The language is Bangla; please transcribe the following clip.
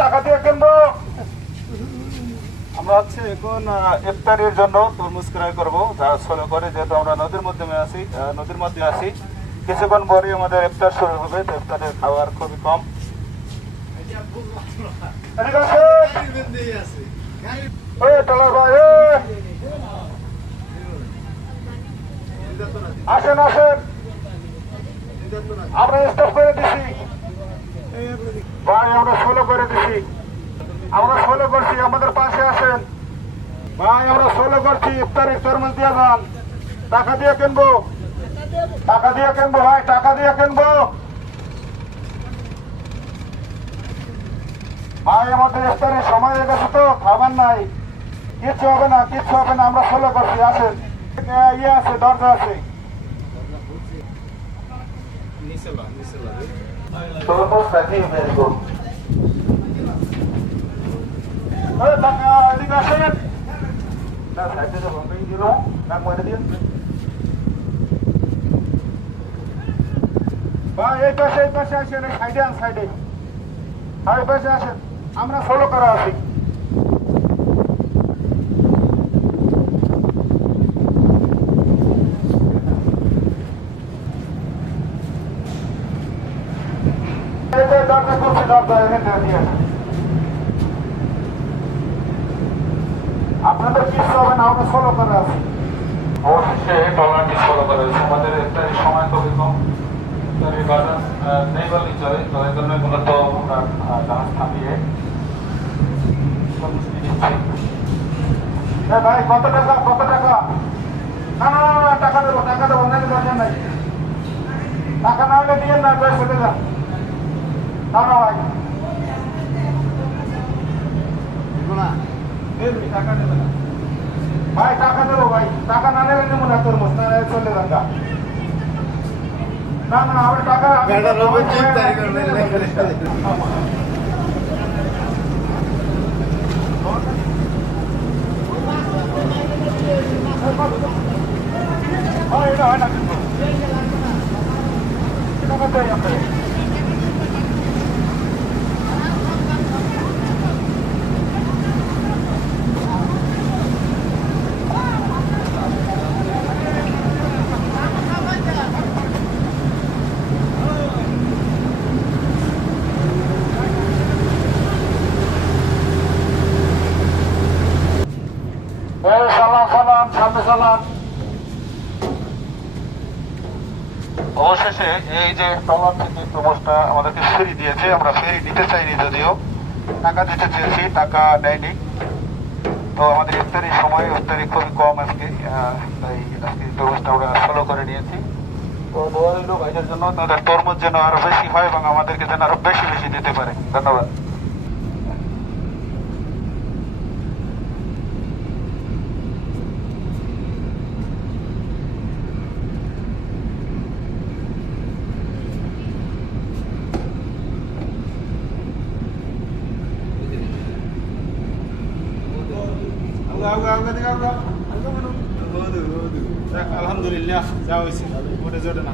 টাকা দিয়ে কিনবো। আমরা হচ্ছে এখন ইফতারির জন্য তরমুজ ক্রয় করবো, যা ফলো করে, যেহেতু আমরা নদীর মধ্যে আছি। কিছুক্ষণ পরে আমাদের ইফতার শুরু হবে, তো ইফতারের খাবার খুবই কম। আসেন আসেন, আমরা স্টপ করে দিছি ভাই, আমরা ফলো করে দিছি, আমরা ফলো করছি, আমাদের পাশে আসেন ভাই, আমরা ফলো করছি। ইফতারের তরমুজ দিয়ে যান, টাকা দিয়ে কিনবো, টাকা দিয়ে কিনবো ভাই, টাকা দিয়ে কিনবো ভাই। আমাদের ইফতারের সময় হয়ে গেছে, তো খাবার নাই, কিচ্ছু হবে না, কিচ্ছু হবে না, আমরা ফলো করছি। আসেন, ইয়ে আছে, দরজা আছে। তরমুজ রাখি মেরগো, টাকা এদিকে আসেন না, সাইডে তো বন্ধই দিল না, মরে দিন ভাই। এই পাশে আসেন, সাইডে আন, সাইডে এই পাশে আসেন, আমরা ফলো করা আছি। দরজা করছে, দরজা এখানে দিয়ে আপনাদের কিছু হবে না, আমরা ফলো করে আছি। অবশেষে টলারটি ফলো করে রয়েছে। আমাদের ইফতারির সময় খুবই কম, ইফতারির বাজার নেই বললেই চলে। তো এই জন্য মূলত আমরা জাহাজ থামিয়ে ভাই, কত টাকা, কত টাকা? না না না, টাকা দেবো, টাকা দেবো, না দরকার নাই, টাকা না হলে দিয়ে না, চলে যান। না না ভাই, টাকা দেবে না ভাই, টাকা দেবো ভাই, টাকা না নেবে নেবো না, তরমুজ না চলে যান। না না, আমার টাকা হয় না, কিন্তু টাকা চাই আপনাকে। অবশেষে এই যে টলার থেকে তরমুজটা আমাদেরকে ফেরি দিয়েছে, আমরা ফেরি নিতে চাইনি, যদিও টাকা দিতে চেয়েছি, টাকা দেয়নি। তো আমাদের ইফতারির সময়, ইফতারি খুবই কম আজকে, তাই আজকে তরমুজটা আমরা ফলো করে নিয়েছি। তো দোয়া রইল ভাইদের জন্য, তাদের তরমুজ যেন আরো বেশি হয় এবং আমাদেরকে যেন আরো বেশি বেশি দিতে পারে। ধন্যবাদ। আলহামদুলিল্লাহ, যা হয়েছে ওটা জোটে না।